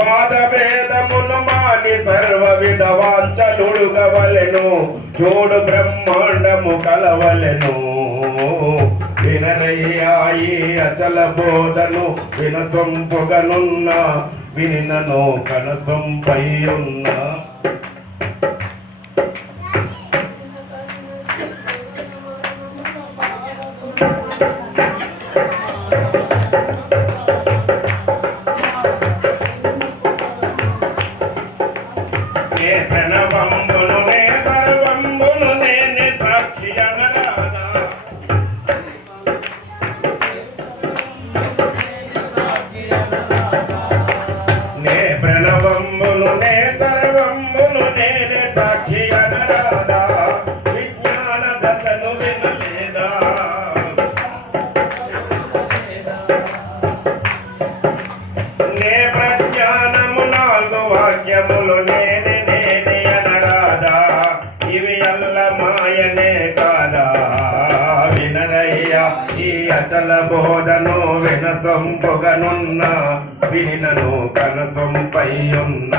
వాదవేదమును మాని సర్వ విధ వాంఛలుడుగవలెను చూడు బ్రహ్మాండము కలవలెను వినరయ్యాయి అచల బోధను వినసొంపుగనున్న వినినను కనసొంపై ఉన్న ప్రణవంబును నే సర్వంబును నేనే సాక్షి అనరాదా నే ప్రణవంబును నే సర్వంబును నేనే సాక్షి అనరాదా విజ్ఞాన దశను వినలేదా నే ప్రజ్ఞానము నాలుగు వాక్యములు నేనే మాయనే కాదా వినరయ్యా ఈ అచల బోధను వినసొంపుగనున్న వినను కనసొంపై ఉన్న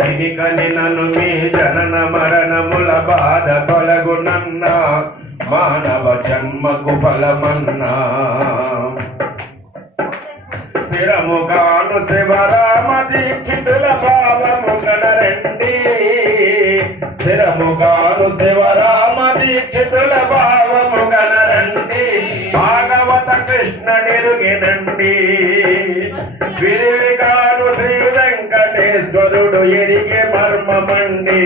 వినికని నన్ను మీ జనన మరణముల బాధ తొలగునన్న మానవ జన్మకు ఫలమన్నా స్థిరముగాను శివరామ దీక్షితుల భావము కనరండి స్థిరముగాను శివరామ దీక్షితుల భావము కనరండి భాగవత కృష్ణుడిరుగినండి విరివిగాను శ్రీ వెంకటేశ్వరుడు ఎరిగే మర్మమండి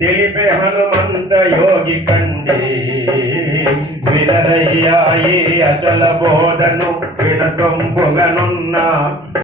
తెలిపే హనుమంత యోగి కండి వినరయ్యాయి అచల బోధను వినసొంపుగనున్న